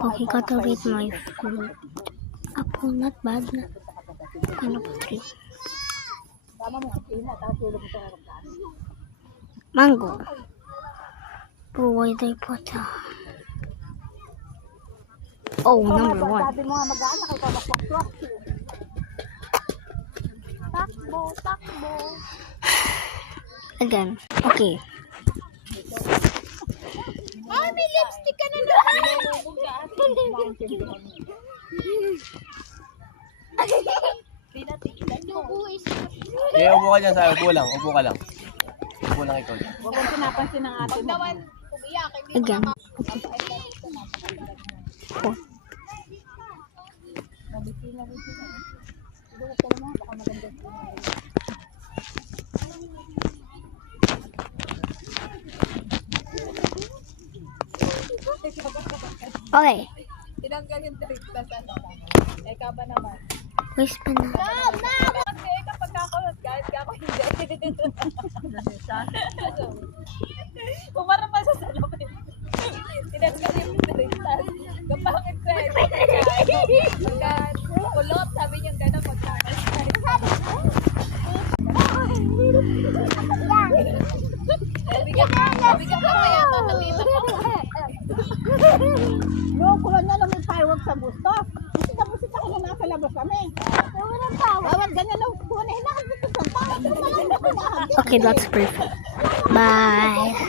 Okay, gotta rate my fruit. Apple, not bad na. Ano po, 3. Mango. Provide po ta. Oh, number 1. Sabi mo nga mag-anak, ikaw makwak-kwak. Takbo, takbo. Again. Okay. Ay, may lipstick ka na naman. Eh, upo ka dyan sa upo lang. Upo ka lang. Upo lang ikaw dyan. Huwag kong pinapansin ng ate mo. Again. Oh. Okay. Tinanggal yung direkta sa ikaw ba naman? Where's pa na? Kasi kapag kakulot, kahit ako hindi. Umara pa sa salamin. Tinanggal yung direkta. Kapangit ko eh. Pagka kulot, sabi niyo gano'n magkakas. Bigyan ka kaya ito na dito. No, kuha na lang yung fireworks sa gusto. Kasi tapos ito kung nasa labas kami. Walang power. Bawat ganyan lang. Kuha na hinakad dito sa tao. Okay, that's perfect. Bye.